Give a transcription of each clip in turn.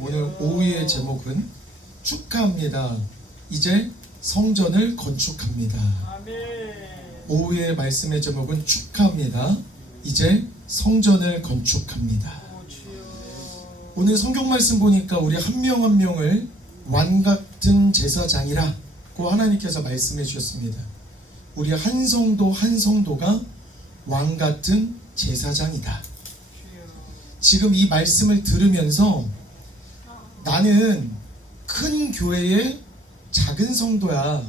오늘 오후의 제목은 축하합니다. 이제 성전을 건축합니다. 오후의 말씀의 제목은 축하합니다. 이제 성전을 건축합니다. 오늘 성경 말씀 보니까 우리 한 명 한 명을 왕 같은 제사장이라고 하나님께서 말씀해 주셨습니다. 우리 한 성도 한 성도가 왕 같은 제사장이다. 지금 이 말씀을 들으면서 나는 큰 교회의 작은 성도야.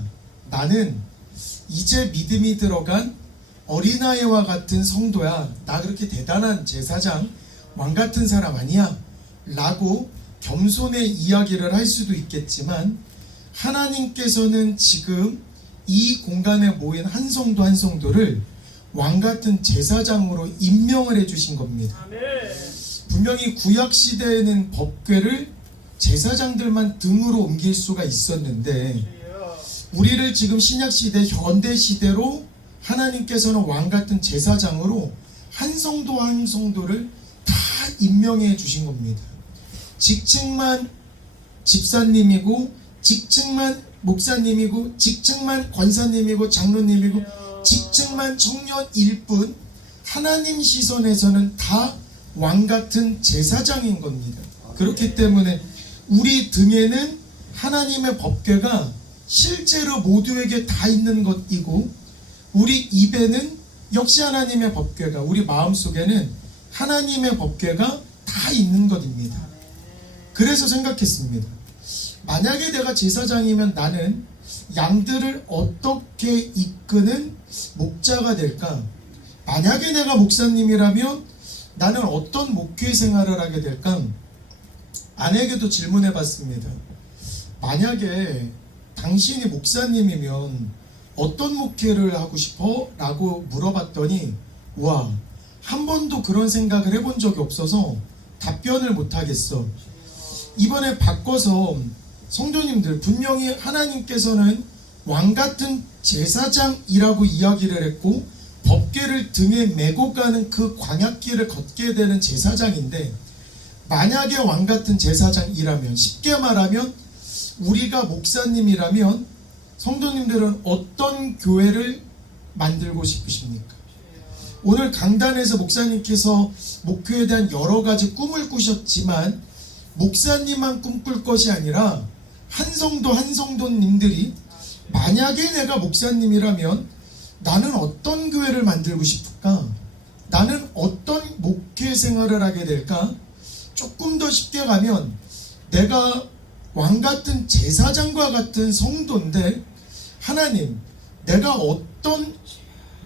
나는 이제 믿음이 들어간 어린아이와 같은 성도야. 나 그렇게 대단한 제사장, 왕 같은 사람 아니야. 라고 겸손의 이야기를 할 수도 있겠지만 하나님께서는 지금 이 공간에 모인 한 성도 한 성도를 왕 같은 제사장으로 임명을 해주신 겁니다. 분명히 구약 시대에는 법궤를 제사장들만 등으로 옮길 수가 있었는데 우리를 지금 신약 시대 현대 시대로 하나님께서는 왕 같은 제사장으로 한 성도 한 성도를 다 임명해 주신 겁니다. 직책만 집사님이고 직책만 목사님이고 직책만 권사님이고 장로님이고 직책만 청년일 뿐 하나님 시선에서는 다 왕 같은 제사장인 겁니다. 그렇기 때문에 우리 등에는 하나님의 법궤가 실제로 모두에게 다 있는 것이고 우리 입에는 역시 하나님의 법궤가 우리 마음속에는 하나님의 법궤가 다 있는 것입니다. 그래서 생각했습니다. 만약에 내가 제사장이면 나는 양들을 어떻게 이끄는 목자가 될까? 만약에 내가 목사님이라면 나는 어떤 목회 생활을 하게 될까? 아내에게도 질문해 봤습니다. 만약에 당신이 목사님이면 어떤 목회를 하고 싶어? 라고 물어봤더니 와, 한 번도 그런 생각을 해본 적이 없어서 답변을 못 하겠어. 이번에 바꿔서 성도님들 분명히 하나님께서는 왕 같은 제사장이라고 이야기를 했고 법궤를 등에 메고 가는 그 광야길을 걷게 되는 제사장인데 만약에 왕 같은 제사장이라면 쉽게 말하면 우리가 목사님이라면 성도님들은 어떤 교회를 만들고 싶으십니까? 오늘 강단에서 목사님께서 목회에 대한 여러 가지 꿈을 꾸셨지만 목사님만 꿈꿀 것이 아니라 한 성도 한 성도님들이 만약에 내가 목사님이라면 나는 어떤 교회를 만들고 싶을까? 나는 어떤 목회 생활을 하게 될까? 조금 더 쉽게 가면 내가 왕 같은 제사장과 같은 성도인데 하나님, 내가 어떤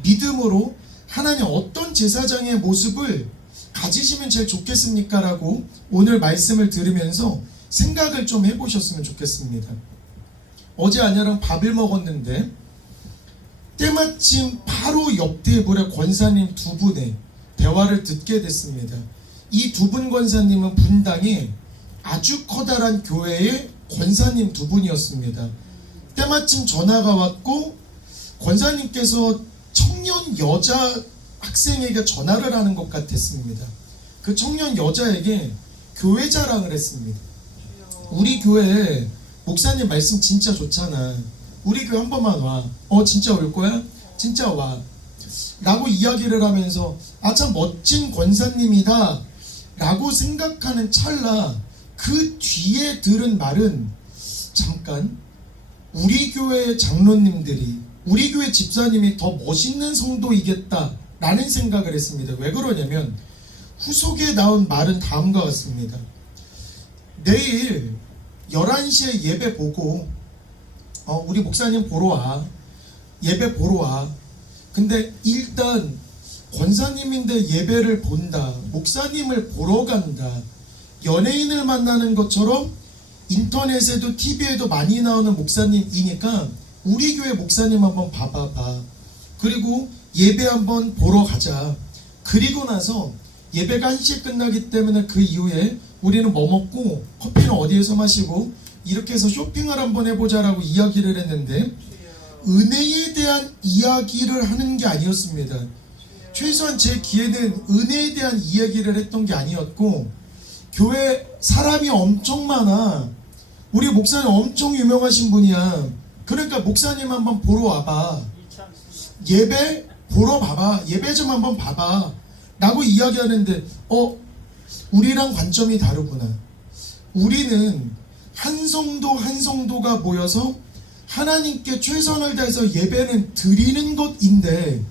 믿음으로 하나님 어떤 제사장의 모습을 가지시면 제일 좋겠습니까? 라고 오늘 말씀을 들으면서 생각을 좀 해보셨으면 좋겠습니다. 어제 아내랑 밥을 먹었는데 때마침 바로 옆 테이블에 권사님 두 분의 대화를 듣게 됐습니다. 이 두 분 권사님은 분당에 아주 커다란 교회의 권사님 두 분이었습니다. 때마침 전화가 왔고 권사님께서 청년 여자 학생에게 전화를 하는 것 같았습니다. 그 청년 여자에게 교회 자랑을 했습니다. 우리 교회 목사님 말씀 진짜 좋잖아. 우리 교회 한 번만 와. 진짜 올 거야? 진짜 와. 라고 이야기를 하면서 참 멋진 권사님이다 라고 생각하는 찰나 그 뒤에 들은 말은 잠깐 우리 교회 장로님들이 우리 교회 집사님이 더 멋있는 성도이겠다 라는 생각을 했습니다. 왜 그러냐면 후속에 나온 말은 다음과 같습니다. 내일 11시에 예배 보고 우리 목사님 보러 와. 예배 보러 와. 근데 일단 권사님인데 예배를 본다. 목사님을 보러 간다. 연예인을 만나는 것처럼 인터넷에도 TV에도 많이 나오는 목사님이니까 우리 교회 목사님 한번 봐봐봐. 그리고 예배 한번 보러 가자. 그리고 나서 예배가 1시에 끝나기 때문에 그 이후에 우리는 뭐 먹고 커피는 어디에서 마시고 이렇게 해서 쇼핑을 한번 해보자라고 이야기를 했는데 은혜에 대한 이야기를 하는 게 아니었습니다. 최소한 제 귀에는 은혜에 대한 이야기를 했던 게 아니었고 교회 사람이 엄청 많아. 우리 목사님 엄청 유명하신 분이야. 그러니까 목사님 한번 보러 와봐. 예배 보러 봐봐. 예배 좀 한번 봐봐. 라고 이야기하는데 우리랑 관점이 다르구나. 우리는 한 성도 한 성도가 모여서 하나님께 최선을 다해서 예배는 드리는 것인데,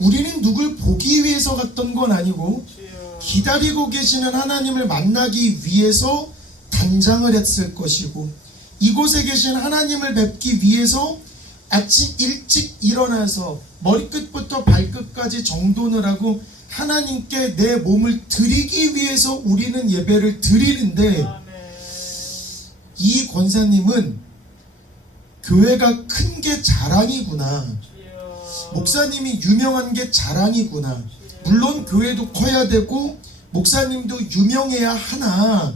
우리는 누굴 보기 위해서 갔던 건 아니고 기다리고 계시는 하나님을 만나기 위해서 단장을 했을 것이고, 이곳에 계신 하나님을 뵙기 위해서 아침 일찍 일어나서 머리끝부터 발끝까지 정돈을 하고 하나님께 내 몸을 드리기 위해서 우리는 예배를 드리는데, 이 권사님은 교회가 큰 게 자랑이구나, 목사님이 유명한 게 자랑이구나, 물론 교회도 커야 되고 목사님도 유명해야 하나,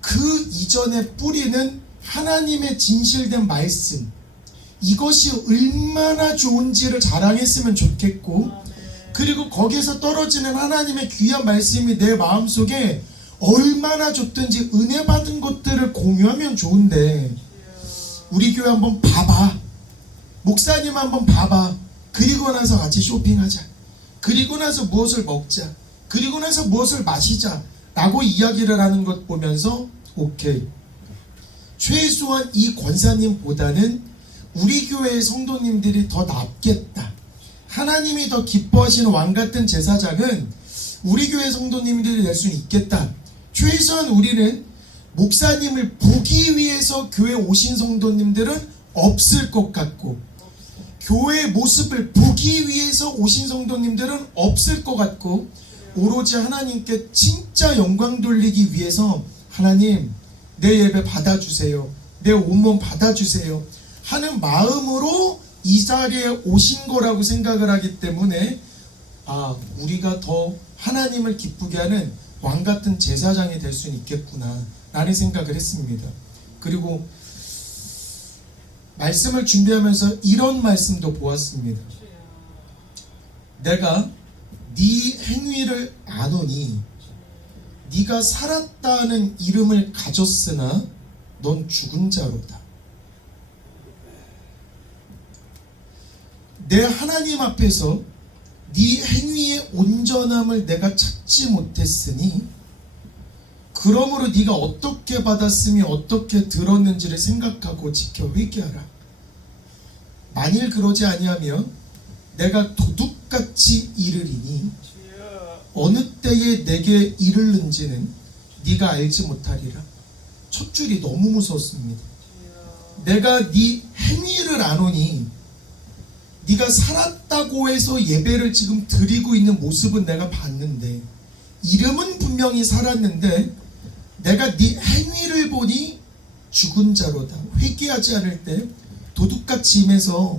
그 이전의 뿌리는 하나님의 진실된 말씀, 이것이 얼마나 좋은지를 자랑했으면 좋겠고, 그리고 거기에서 떨어지는 하나님의 귀한 말씀이 내 마음속에 얼마나 좋든지 은혜 받은 것들을 공유하면 좋은데, 우리 교회 한번 봐봐, 목사님 한번 봐봐, 그리고 나서 같이 쇼핑하자, 그리고 나서 무엇을 먹자, 그리고 나서 무엇을 마시자 라고 이야기를 하는 것 보면서 오케이, 최소한 이 권사님보다는 우리 교회의 성도님들이 더 낫겠다, 하나님이 더 기뻐하시는 왕같은 제사장은 우리 교회 성도님들이 될 수 있겠다. 최소한 우리는 목사님을 보기 위해서 교회 오신 성도님들은 없을 것 같고, 교회의 모습을 보기 위해서 오신 성도님들은 없을 것 같고, 오로지 하나님께 진짜 영광 돌리기 위해서 하나님 내 예배 받아주세요, 내 온몸 받아주세요 하는 마음으로 이 자리에 오신 거라고 생각을 하기 때문에, 우리가 더 하나님을 기쁘게 하는 왕같은 제사장이 될 수는 있겠구나 라는 생각을 했습니다. 그리고 말씀을 준비하면서 이런 말씀도 보았습니다. 내가 네 행위를 아노니 네가 살았다는 이름을 가졌으나 넌 죽은 자로다. 내 하나님 앞에서 네 행위의 온전함을 내가 찾지 못했으니, 그러므로 네가 어떻게 받았으며 어떻게 들었는지를 생각하고 지켜 회개하라. 만일 그러지 아니하면 내가 도둑같이 이르리니 어느 때에 내게 이르는지는 네가 알지 못하리라. 첫 줄이 너무 무서웠습니다. 내가 네 행위를 아노니, 네가 살았다고 해서 예배를 지금 드리고 있는 모습은 내가 봤는데, 이름은 분명히 살았는데 내가 네 행위를 보니 죽은 자로다. 회개하지 않을 때 도둑같이 임해서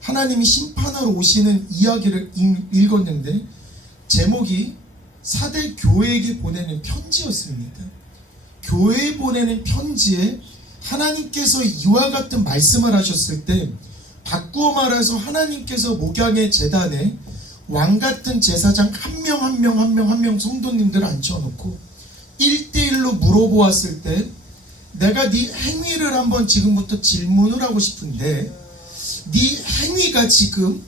하나님이 심판하러 오시는 이야기를 읽었는데, 제목이 사대 교회에게 보내는 편지였습니다. 교회에 보내는 편지에 하나님께서 이와 같은 말씀을 하셨을 때, 바꾸어 말해서 하나님께서 목양의 제단에 왕같은 제사장 한 명 성도님들을 앉혀놓고 1대1로 물어보았을 때, 내가 네 행위를 한번 지금부터 질문을 하고 싶은데, 네 행위가 지금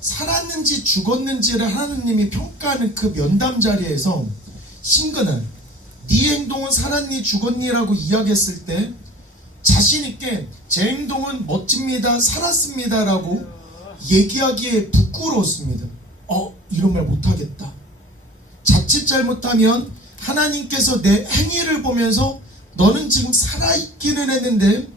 살았는지 죽었는지를 하나님이 평가하는 그 면담 자리에서 신근아, 네 행동은 살았니 죽었니 라고 이야기했을 때 자신있게 제 행동은 멋집니다, 살았습니다 라고 얘기하기에 부끄러웠습니다. 이런 말 못하겠다. 자칫 잘못하면 하나님께서 내 행위를 보면서 너는 지금 살아있기는 했는데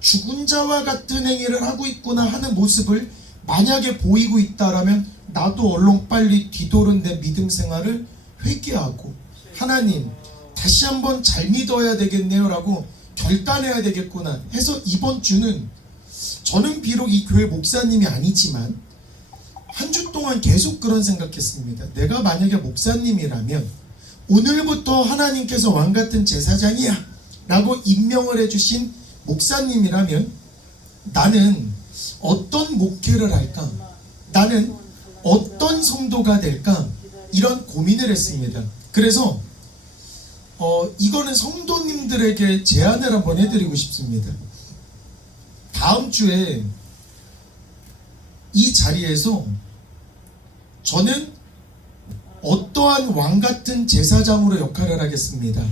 죽은 자와 같은 행위를 하고 있구나 하는 모습을 만약에 보이고 있다라면, 나도 얼른 빨리 뒤돌은 내 믿음 생활을 회개하고 하나님 다시 한번 잘 믿어야 되겠네요 라고 결단해야 되겠구나 해서, 이번 주는 저는 비록 이 교회 목사님이 아니지만 한 주 동안 계속 그런 생각했습니다. 내가 만약에 목사님이라면 오늘부터 하나님께서 왕같은 제사장이야 라고 임명을 해주신 목사님이라면 나는 어떤 목회를 할까? 나는 어떤 성도가 될까? 이런 고민을 했습니다. 그래서 이거는 성도님들에게 제안을 한번 해드리고 싶습니다. 다음 주에 이 자리에서 저는 어떠한 왕 같은 제사장으로 역할을 하겠습니다.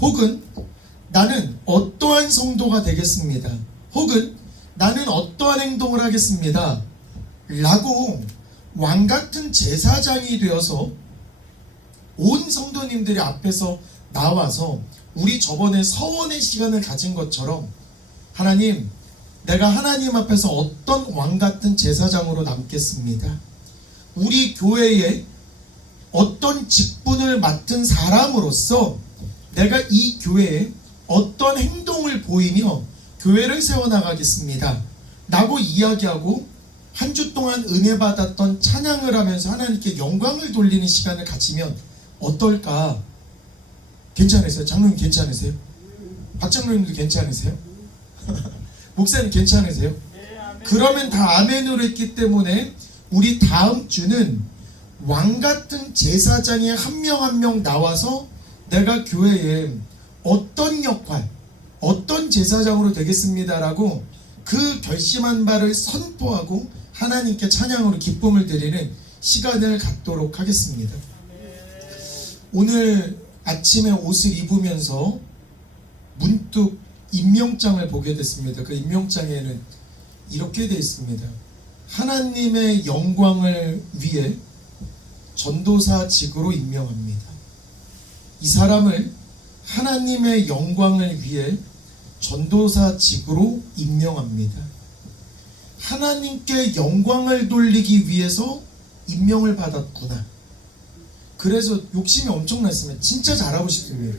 혹은 나는 어떠한 성도가 되겠습니다. 혹은 나는 어떠한 행동을 하겠습니다. 라고 왕 같은 제사장이 되어서 온 성도님들이 앞에서 나와서 우리 저번에 서원의 시간을 가진 것처럼 하나님, 내가 하나님 앞에서 어떤 왕 같은 제사장으로 남겠습니다. 우리 교회에 어떤 직분을 맡은 사람으로서 내가 이 교회에 어떤 행동을 보이며 교회를 세워나가겠습니다. 라고 이야기하고 한 주 동안 은혜 받았던 찬양을 하면서 하나님께 영광을 돌리는 시간을 가지면 어떨까? 괜찮으세요? 장로님 괜찮으세요? 박 장로님도 괜찮으세요? 목사님 괜찮으세요? 그러면 다 아멘으로 했기 때문에 우리 다음 주는 왕 같은 제사장이 한 명 한 명 나와서 내가 교회에 어떤 역할, 어떤 제사장으로 되겠습니다라고 그 결심한 바를 선포하고 하나님께 찬양으로 기쁨을 드리는 시간을 갖도록 하겠습니다. 오늘 아침에 옷을 입으면서 문득 임명장을 보게 됐습니다. 그 임명장에는 이렇게 되어 있습니다. 하나님의 영광을 위해 전도사직으로 임명합니다. 이 사람을 하나님의 영광을 위해 전도사직으로 임명합니다. 하나님께 영광을 돌리기 위해서 임명을 받았구나. 그래서 욕심이 엄청났으면 진짜 잘하고 싶습니다.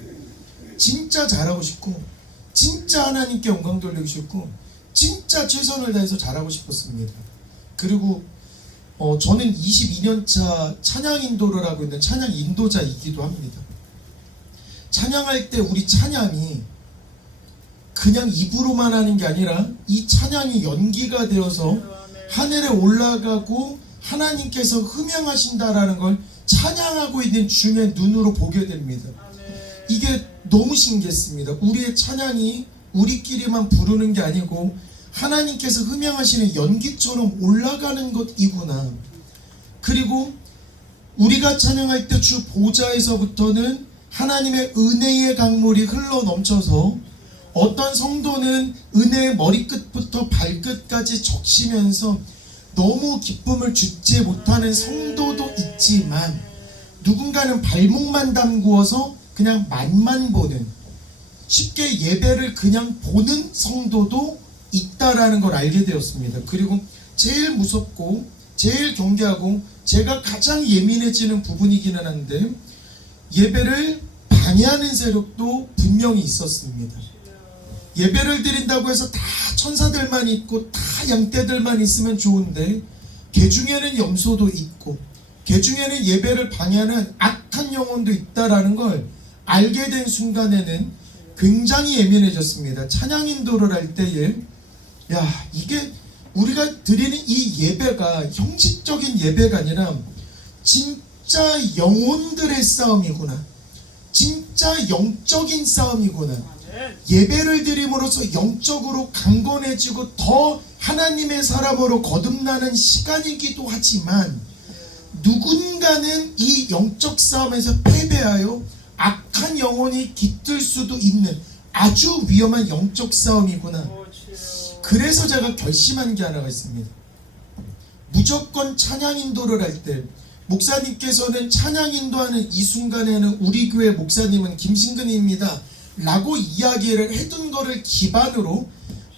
진짜 잘하고 싶고 진짜 하나님께 영광 돌리고 싶고 진짜 최선을 다해서 잘하고 싶었습니다. 그리고 저는 22년차 찬양 인도를 하고 있는 찬양 인도자이기도 합니다. 찬양할 때 우리 찬양이 그냥 입으로만 하는 게 아니라 이 찬양이 연기가 되어서 하늘에 올라가고 하나님께서 흠양하신다라는 걸 찬양하고 있는 중에 눈으로 보게 됩니다. 이게 너무 신기했습니다. 우리의 찬양이 우리끼리만 부르는 게 아니고 하나님께서 흠양하시는 연기처럼 올라가는 것이구나. 그리고 우리가 찬양할 때 주 보좌에서부터는 하나님의 은혜의 강물이 흘러 넘쳐서 어떤 성도는 은혜의 머리끝부터 발끝까지 적시면서 너무 기쁨을 주지 못하는 성도도 있지만 누군가는 발목만 담구어서 그냥 맛만 보는, 쉽게 예배를 그냥 보는 성도도 있다라는 걸 알게 되었습니다. 그리고 제일 무섭고 제일 경계하고 제가 가장 예민해지는 부분이기는 한데 예배를 방해하는 세력도 분명히 있었습니다. 예배를 드린다고 해서 다 천사들만 있고 다 양떼들만 있으면 좋은데 개 중에는 염소도 있고 개 중에는 예배를 방해하는 악한 영혼도 있다라는 걸 알게 된 순간에는 굉장히 예민해졌습니다. 찬양 인도를 할 때에 이게 우리가 드리는 이 예배가 형식적인 예배가 아니라 진짜 영혼들의 싸움이구나. 진짜 영적인 싸움이구나. 예배를 드림으로써 영적으로 강건해지고 더 하나님의 사람으로 거듭나는 시간이기도 하지만 누군가는 이 영적 싸움에서 패배하여 악한 영혼이 깃들 수도 있는 아주 위험한 영적 싸움이구나. 그래서 제가 결심한 게 하나가 있습니다. 무조건 찬양 인도를 할 때 목사님께서는 찬양 인도하는 이 순간에는 우리 교회 목사님은 김신근입니다 라고 이야기를 해둔 거를 기반으로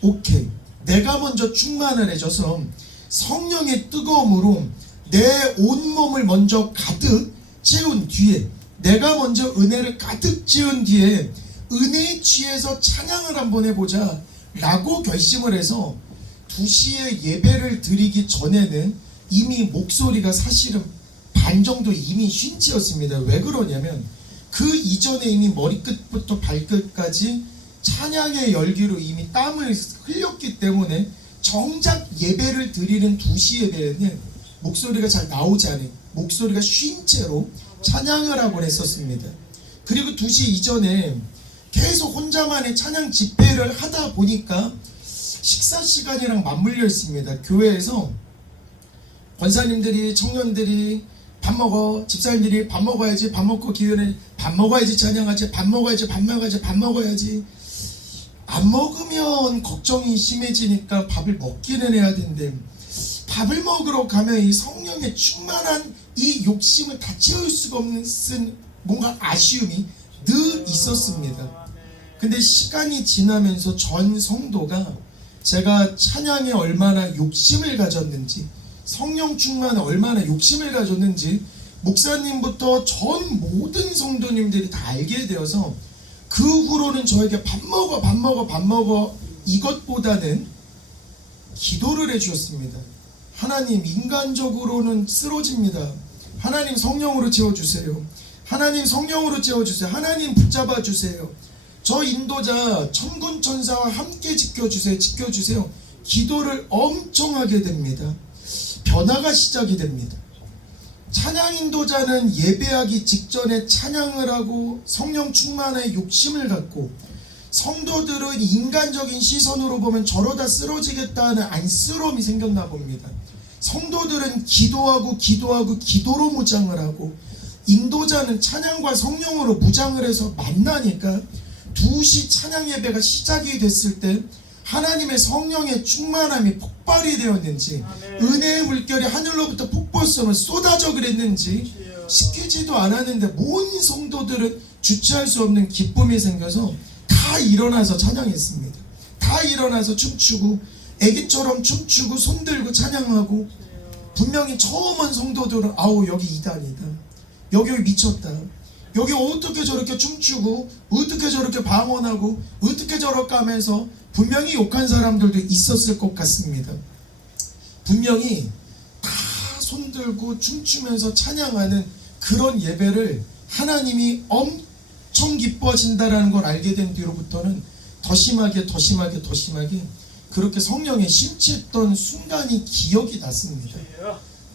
오케이, 내가 먼저 충만을 해줘서 성령의 뜨거움으로 내 온몸을 먼저 가득 채운 뒤에, 내가 먼저 은혜를 가득 채운 뒤에 은혜에 취해서 찬양을 한번 해보자 라고 결심을 해서 2시에 예배를 드리기 전에는 이미 목소리가 사실은 반 정도 이미 쉰 채였습니다. 왜 그러냐면 그 이전에 이미 머리끝부터 발끝까지 찬양의 열기로 이미 땀을 흘렸기 때문에 정작 예배를 드리는 2시 예배에는 목소리가 잘 나오지 않은, 목소리가 쉰 채로 찬양을 하곤 했었습니다. 그리고 2시 이전에 계속 혼자만의 찬양 집회를 하다 보니까 식사 시간이랑 맞물려 있습니다. 교회에서 권사님들이, 청년들이 밥 먹어, 집사님들이 밥 먹어야지, 밥 먹고 기회는 밥 먹어야지, 찬양하지, 밥 먹어야지, 밥 먹어야지, 밥 먹어야지. 안 먹으면 걱정이 심해지니까 밥을 먹기는 해야 되는데, 밥을 먹으러 가면 이 성령의 충만한 이 욕심을 다 채울 수가 없는 뭔가 아쉬움이 늘 있었습니다. 근데 시간이 지나면서 전 성도가 제가 찬양에 얼마나 욕심을 가졌는지, 성령 충만에 얼마나 욕심을 가졌는지 목사님부터 전 모든 성도님들이 다 알게 되어서 그 후로는 저에게 밥 먹어 이것보다는 기도를 해주셨습니다. 하나님, 인간적으로는 쓰러집니다. 하나님, 성령으로 채워주세요. 하나님, 성령으로 채워주세요. 하나님, 붙잡아 주세요. 저 인도자 천군 천사와 함께 지켜주세요. 기도를 엄청 하게 됩니다. 변화가 시작이 됩니다. 찬양 인도자는 예배하기 직전에 찬양을 하고 성령 충만의 욕심을 갖고, 성도들은 인간적인 시선으로 보면 저러다 쓰러지겠다는 안쓰러움이 생겼나 봅니다. 성도들은 기도하고 기도로 무장을 하고, 인도자는 찬양과 성령으로 무장을 해서 만나니까 2시 찬양 예배가 시작이 됐을 때 하나님의 성령의 충만함이 폭발이 되었는지, 은혜의 물결이 하늘로부터 폭포성을 쏟아져 그랬는지 시키지도 않았는데 모든 성도들은 주체할 수 없는 기쁨이 생겨서 다 일어나서 찬양했습니다. 다 일어나서 춤추고, 애기처럼 춤추고 손 들고 찬양하고, 분명히 처음 온 성도들은 아우 여기 이단이다, 여기 미쳤다, 여기 어떻게 저렇게 춤추고, 어떻게 저렇게 방언하고, 어떻게 저렇게 하면서 분명히 욕한 사람들도 있었을 것 같습니다. 분명히 다 손들고 춤추면서 찬양하는 그런 예배를 하나님이 엄청 기뻐하신다라는 걸 알게 된 뒤로부터는 더 심하게 그렇게 성령에 심취했던 순간이 기억이 났습니다.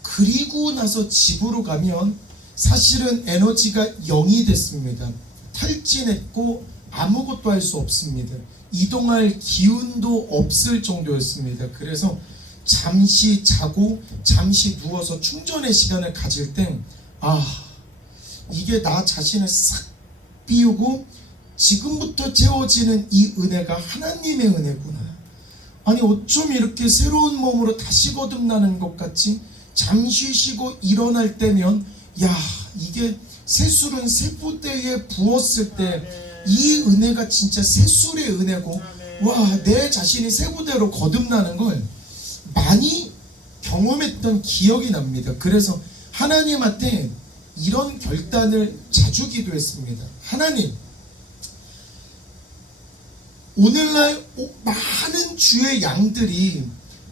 그리고 나서 집으로 가면 사실은 에너지가 0이 됐습니다. 탈진했고 아무것도 할 수 없습니다. 이동할 기운도 없을 정도였습니다. 그래서 잠시 자고 잠시 누워서 충전의 시간을 가질 땐 이게 나 자신을 싹 비우고 지금부터 채워지는 이 은혜가 하나님의 은혜구나. 아니 어쩜 이렇게 새로운 몸으로 다시 거듭나는 것 같지? 잠시 쉬고 일어날 때면 이게 새술은 새부대에 부었을 때 이 은혜가 진짜 새술의 은혜고, 내 자신이 새부대로 거듭나는 걸 많이 경험했던 기억이 납니다. 그래서 하나님한테 이런 결단을 자주 기도했습니다. 하나님, 오늘날 많은 주의 양들이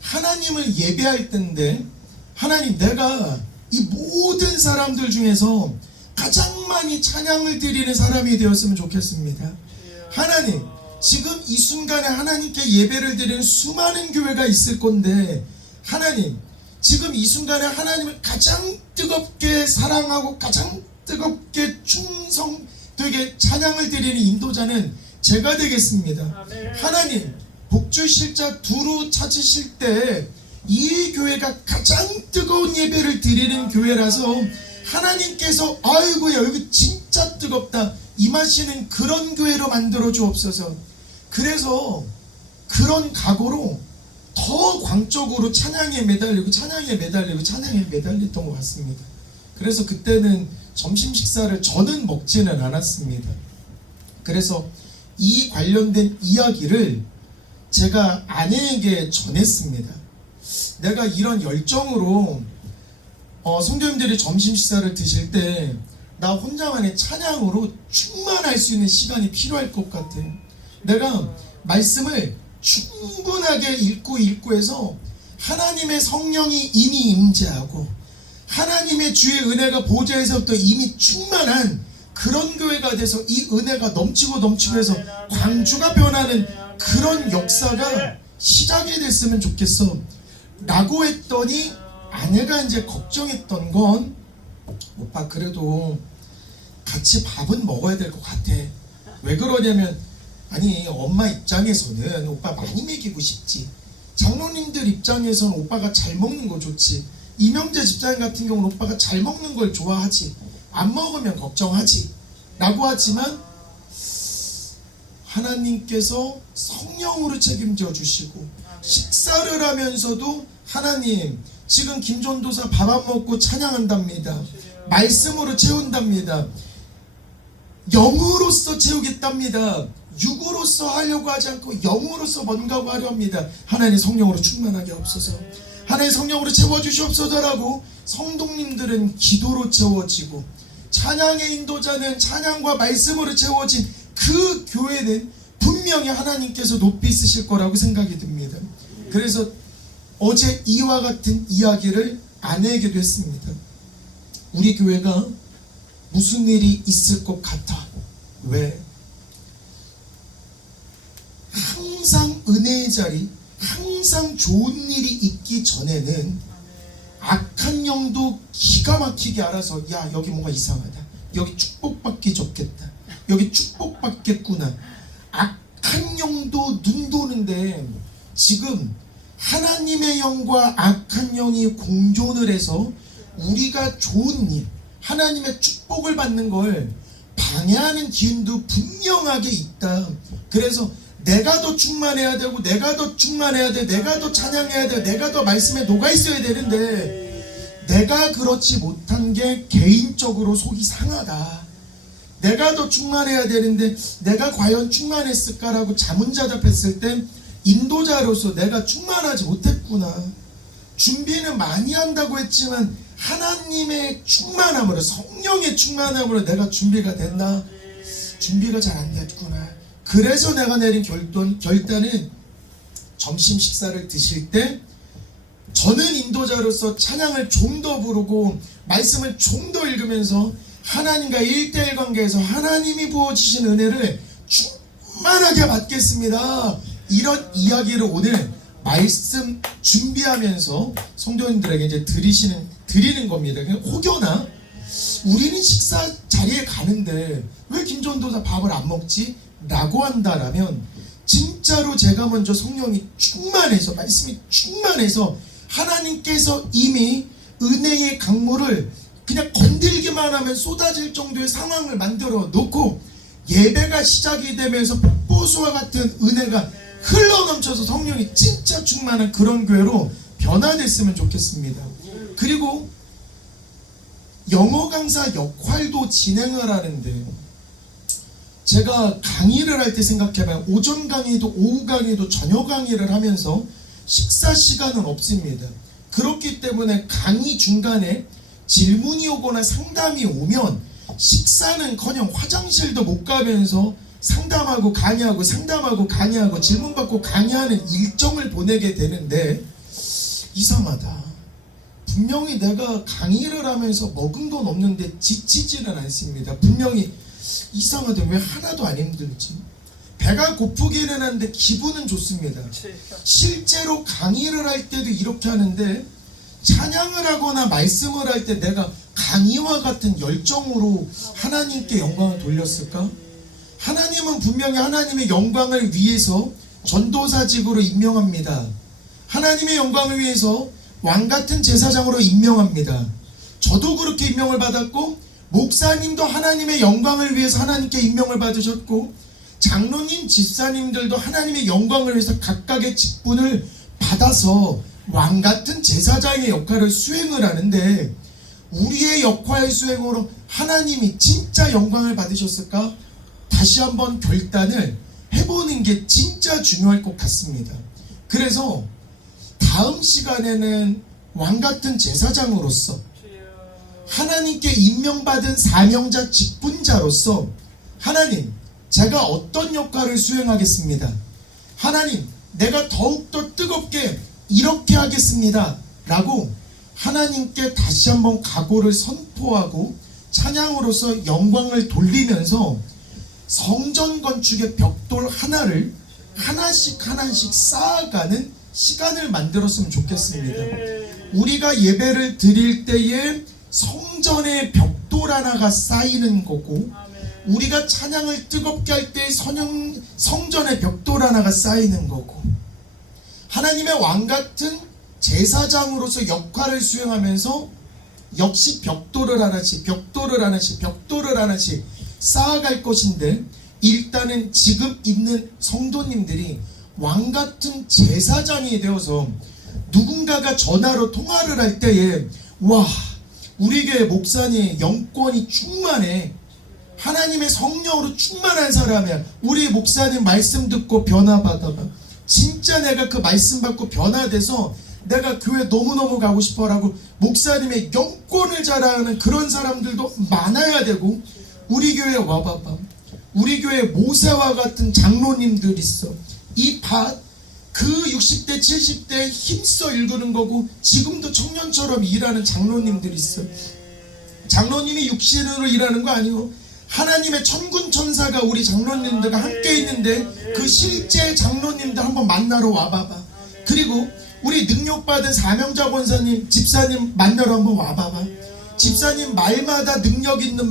하나님을 예배할 텐데, 하나님, 내가 이 모든 사람들 중에서 가장 많이 찬양을 드리는 사람이 되었으면 좋겠습니다. 하나님, 지금 이 순간에 하나님께 예배를 드리는 수많은 교회가 있을 건데, 하나님, 지금 이 순간에 하나님을 가장 뜨겁게 사랑하고 가장 뜨겁게 충성되게 찬양을 드리는 인도자는 제가 되겠습니다. 하나님, 복주실 자 두루 찾으실 때 이 교회가 가장 뜨거운 예배를 드리는 교회라서 하나님께서 아이고야 여기 진짜 뜨겁다 임하시는 그런 교회로 만들어 주옵소서. 그래서 그런 각오로 더 광적으로 찬양에 매달렸던 것 같습니다. 그래서 그때는 점심 식사를 저는 먹지는 않았습니다. 그래서 이 관련된 이야기를 제가 아내에게 전했습니다. 내가 이런 열정으로 성도님들이 점심 식사를 드실 때 나 혼자만의 찬양으로 충만할 수 있는 시간이 필요할 것 같아요. 내가 말씀을 충분하게 읽고 해서 하나님의 성령이 이미 임재하고 하나님의 주의 은혜가 보좌에서부터 이미 충만한 그런 교회가 돼서 이 은혜가 넘치고 해서 광주가 변하는 그런 역사가 시작이 됐으면 좋겠어 라고 했더니 아내가 이제 걱정했던 건, 오빠 그래도 같이 밥은 먹어야 될 것 같아. 왜 그러냐면 아니 엄마 입장에서는 오빠 많이 먹이고 싶지. 장로님들 입장에서는 오빠가 잘 먹는 거 좋지. 이명재 집사님 같은 경우는 오빠가 잘 먹는 걸 좋아하지. 안 먹으면 걱정하지 라고 하지만 하나님께서 성령으로 책임져 주시고 식사를 하면서도 하나님 지금 김전도사 밥 안 먹고 찬양한답니다. 말씀으로 채운답니다. 영으로서 채우겠답니다. 육으로서 하려고 하지 않고 영으로서 뭔가 하려 합니다. 하나님의 성령으로 충만하게 없어서 하나님의 성령으로 채워주시옵소서라고 성도님들은 기도로 채워지고 찬양의 인도자는 찬양과 말씀으로 채워진 그 교회는 분명히 하나님께서 높이 쓰실 거라고 생각이 듭니다. 그래서 어제 이와 같은 이야기를 아내에게도 했습니다. 우리 교회가 무슨 일이 있을 것 같아. 왜? 항상 은혜의 자리, 항상 좋은 일이 있기 전에는 악한 영도 기가 막히게 알아서 야 여기 뭔가 이상하다. 여기 축복받기 좋겠다. 여기 축복받겠구나. 악한 영도 눈 도는데 지금 하나님의 영과 악한 영이 공존을 해서 우리가 좋은 일, 하나님의 축복을 받는 걸 방해하는 기운도 분명하게 있다. 그래서 내가 더 충만해야 되고 내가 더 충만해야 돼. 내가 더 찬양해야 돼. 내가 더 말씀에 녹아있어야 되는데 내가 그렇지 못한 게 개인적으로 속이 상하다. 내가 더 충만해야 되는데 내가 과연 충만했을까라고 자문자답했을 때 인도자로서 내가 충만하지 못했구나. 준비는 많이 한다고 했지만 하나님의 충만함으로 성령의 충만함으로 내가 준비가 됐나? 준비가 잘 안 됐구나. 그래서 내가 내린 결단은 점심 식사를 드실 때 저는 인도자로서 찬양을 좀 더 부르고 말씀을 좀 더 읽으면서 하나님과 1대1 관계에서 하나님이 부어주신 은혜를 충만하게 받겠습니다. 이런 이야기를 오늘 말씀 준비하면서 성도님들에게 이제 드리는 겁니다. 그냥 혹여나 우리는 식사 자리에 가는데 왜 김전도사 밥을 안 먹지? 라고 한다라면 진짜로 제가 먼저 성령이 충만해서 말씀이 충만해서 하나님께서 이미 은혜의 강물을 그냥 건들기만 하면 쏟아질 정도의 상황을 만들어 놓고 예배가 시작이 되면서 폭포수와 같은 은혜가 흘러넘쳐서 성령이 진짜 충만한 그런 교회로 변화됐으면 좋겠습니다. 그리고 영어 강사 역할도 진행을 하는데 제가 강의를 할 때 생각해봐요. 오전 강의도 오후 강의도 저녁 강의를 하면서 식사 시간은 없습니다. 그렇기 때문에 강의 중간에 질문이 오거나 상담이 오면 식사는커녕 화장실도 못 가면서 상담하고 강의하고 상담하고 강의하고 질문받고 강의하는 일정을 보내게 되는데 이상하다. 분명히 내가 강의를 하면서 먹은 돈 없는데 지치지는 않습니다. 분명히 이상하다. 왜 하나도 안 힘들지? 배가 고프기는 한데 기분은 좋습니다. 실제로 강의를 할 때도 이렇게 하는데 찬양을 하거나 말씀을 할 때 내가 강의와 같은 열정으로 하나님께 영광을 돌렸을까? 하나님은 분명히 하나님의 영광을 위해서 전도사직으로 임명합니다. 하나님의 영광을 위해서 왕같은 제사장으로 임명합니다. 저도 그렇게 임명을 받았고 목사님도 하나님의 영광을 위해서 하나님께 임명을 받으셨고 장로님, 집사님들도 하나님의 영광을 위해서 각각의 직분을 받아서 왕같은 제사장의 역할을 수행을 하는데 우리의 역할 수행으로 하나님이 진짜 영광을 받으셨을까? 다시 한번 결단을 해보는 게 진짜 중요할 것 같습니다. 그래서 다음 시간에는 왕같은 제사장으로서 하나님께 임명받은 사명자 직분자로서 하나님 제가 어떤 역할을 수행하겠습니다. 하나님 내가 더욱더 뜨겁게 이렇게 하겠습니다 라고 하나님께 다시 한번 각오를 선포하고 찬양으로서 영광을 돌리면서 성전 건축의 벽돌 하나를 하나씩 쌓아가는 시간을 만들었으면 좋겠습니다. 우리가 예배를 드릴 때에 성전의 벽돌 벽돌 하나가 쌓이는 거고, 우리가 찬양을 뜨겁게 할 때 성전의 벽돌 하나가 쌓이는 거고, 하나님의 왕같은 제사장으로서 역할을 수행하면서 역시 벽돌을 하나씩 쌓아갈 것인데, 일단은 지금 있는 성도님들이 왕같은 제사장이 되어서 누군가가 전화로 통화를 할 때에, 와, 우리 교회 목사님 영권이 충만해, 하나님의 성령으로 충만한 사람이야, 우리 목사님 말씀 듣고 변화받아봐, 진짜 내가 그 말씀 받고 변화돼서 내가 교회 너무너무 가고 싶어라고 목사님의 영권을 자랑하는 그런 사람들도 많아야 되고, 우리 교회 와봐봐, 우리 교회 모세와 같은 장로님들 있어. 이 밭 그 60대 70대 힘써 일구는 거고, 지금도 청년처럼 일하는 장로님들 있어. 장로님이 육신으로 일하는 거 아니고 하나님의 천군 천사가 우리 장로님들과 함께 있는데, 그 실제 장로님들 한번 만나러 와봐봐. 그리고 우리 능력받은 사명자 권사님, 집사님 만나러 한번 와봐봐. 집사님 말마다 능력 있는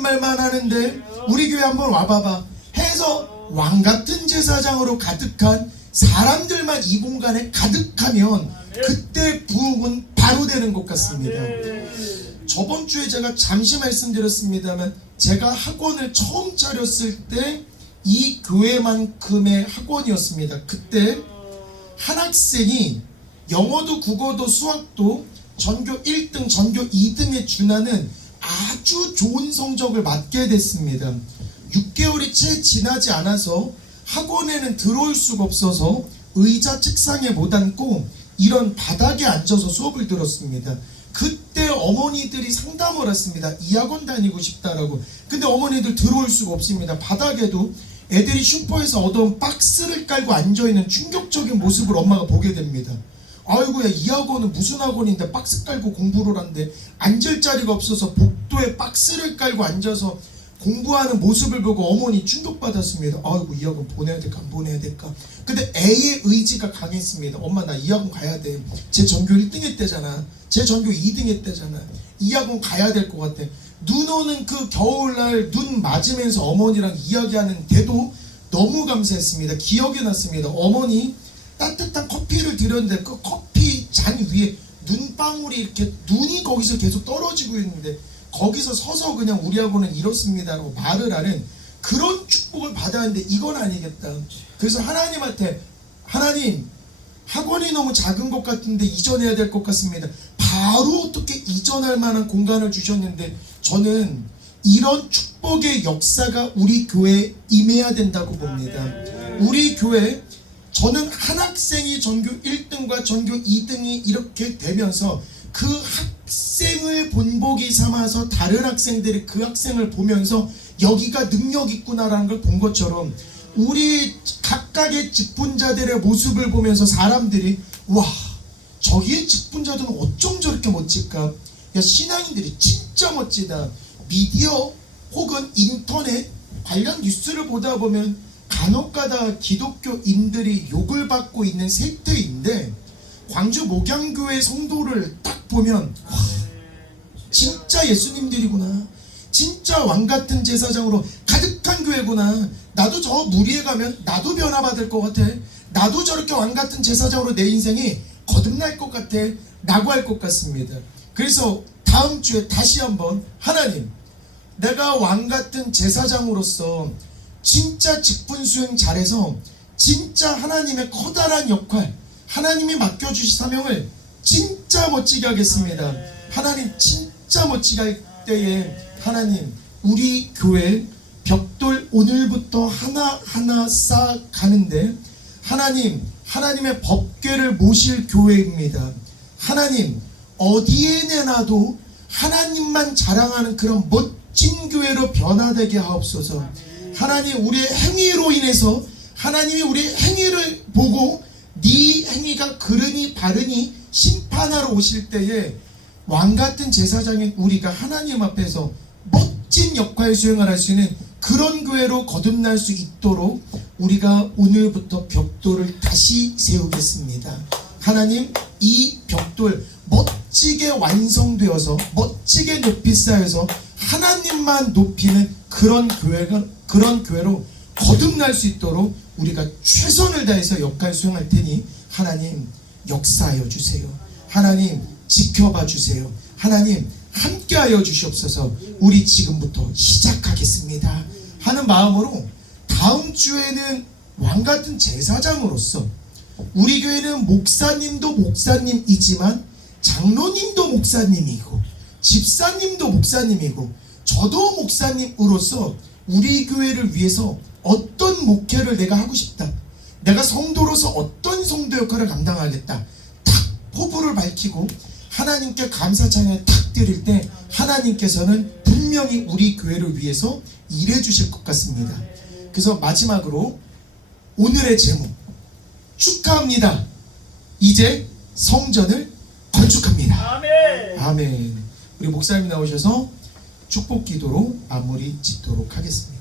말만 하는데 우리 교회 한번 와봐봐. 해서 왕같은 제사장으로 가득한 사람들만 이 공간에 가득하면 그때 부흥은 바로 되는 것 같습니다. 저번 주에 제가 잠시 말씀드렸습니다만, 제가 학원을 처음 차렸을 때 이 교회만큼의 학원이었습니다. 그때 한 학생이 영어도 국어도 수학도 전교 1등, 전교 2등에 준하는 아주 좋은 성적을 맡게 됐습니다. 6개월이 채 지나지 않아서 학원에는 들어올 수가 없어서 의자 책상에 못 앉고 이런 바닥에 앉아서 수업을 들었습니다. 그때 어머니들이 상담을 했습니다. 이 학원 다니고 싶다라고. 근데 어머니들 들어올 수가 없습니다. 바닥에도 애들이 슈퍼에서 얻어온 박스를 깔고 앉아있는 충격적인 모습을 엄마가 보게 됩니다. 아이고야, 이 학원은 무슨 학원인데 박스 깔고 공부를 한대. 앉을 자리가 없어서 복도에 박스를 깔고 앉아서 공부하는 모습을 보고 어머니 충격받았습니다. 아이고, 이 학원 보내야 될까 안 보내야 될까. 근데 애의 의지가 강했습니다. 엄마, 나 이 학원 가야 돼. 제 전교 1등 했대잖아. 제 전교 2등 했대잖아. 이 학원 가야 될 것 같아. 눈 오는 그 겨울날 눈 맞으면서 어머니랑 이야기하는데도 너무 감사했습니다. 기억이 났습니다. 어머니 따뜻한 커피를 드렸는데 그 커피 잔 위에 눈방울이 이렇게, 눈이 거기서 계속 떨어지고 있는데 거기서 서서 그냥 우리 학원은 이렇습니다라고 말을 하는 그런 축복을 받았는데, 이건 아니겠다. 그래서 하나님한테, 하나님, 학원이 너무 작은 것 같은데 이전해야 될 것 같습니다. 바로 어떻게 이전할 만한 공간을 주셨는데, 저는 이런 축복의 역사가 우리 교회에 임해야 된다고 봅니다. 우리 교회, 저는 한 학생이 전교 1등과 전교 2등이 이렇게 되면서 그 학생을 본보기 삼아서 다른 학생들이 그 학생을 보면서 여기가 능력 있구나라는 걸 본 것처럼, 우리 각각의 직분자들의 모습을 보면서 사람들이, 와, 저기의 직분자들은 어쩜 저렇게 멋질까? 야, 신앙인들이 진짜 멋지다. 미디어 혹은 인터넷 관련 뉴스를 보다 보면 간혹가다 기독교인들이 욕을 받고 있는 세태인데, 광주 목양교회 성도를 딱 보면, 와, 진짜 예수님들이구나, 진짜 왕같은 제사장으로 가득한 교회구나, 나도 저 무리에 가면 나도 변화받을 것 같아, 나도 저렇게 왕같은 제사장으로 내 인생이 거듭날 것 같아 라고 할 것 같습니다. 그래서 다음 주에 다시 한번, 하나님, 내가 왕같은 제사장으로서 진짜 직분 수행 잘해서 진짜 하나님의 커다란 역할, 하나님이 맡겨주신 사명을 진짜 멋지게 하겠습니다. 하나님, 진짜 멋지게 할 때에 하나님, 우리 교회 벽돌 오늘부터 하나하나 쌓아가는데, 하나님, 하나님의 법궤를 모실 교회입니다. 하나님, 어디에 내놔도 하나님만 자랑하는 그런 멋진 교회로 변화되게 하옵소서. 하나님, 우리의 행위로 인해서 하나님이 우리의 행위를 보고 네 행위가 그르니 바르니 심판하러 오실 때에 왕같은 제사장인 우리가 하나님 앞에서 멋진 역할 수행을 할 수 있는 그런 교회로 거듭날 수 있도록 우리가 오늘부터 벽돌을 다시 세우겠습니다. 하나님, 이 벽돌 멋지게 완성되어서 멋지게 높이 쌓여서 하나님만 높이는 그런 교회로 거듭날 수 있도록 우리가 최선을 다해서 역할 수행할 테니 하나님 역사하여 주세요. 하나님 지켜봐 주세요. 하나님 함께하여 주시옵소서. 우리 지금부터 시작하겠습니다 하는 마음으로 다음 주에는 왕같은 제사장으로서 우리 교회는 목사님도 목사님이지만 장로님도 목사님이고 집사님도 목사님이고 저도 목사님으로서 우리 교회를 위해서 어떤 목회를 내가 하고 싶다, 내가 성도로서 어떤 성도 역할을 감당하겠다 탁 포부를 밝히고 하나님께 감사 찬양을 탁 드릴 때 하나님께서는 분명히 우리 교회를 위해서 일해 주실 것 같습니다. 그래서 마지막으로 오늘의 제목 축하합니다. 이제 성전을 건축합니다. 아멘. 아멘. 우리 목사님 나오셔서 축복 기도로 마무리 짓도록 하겠습니다.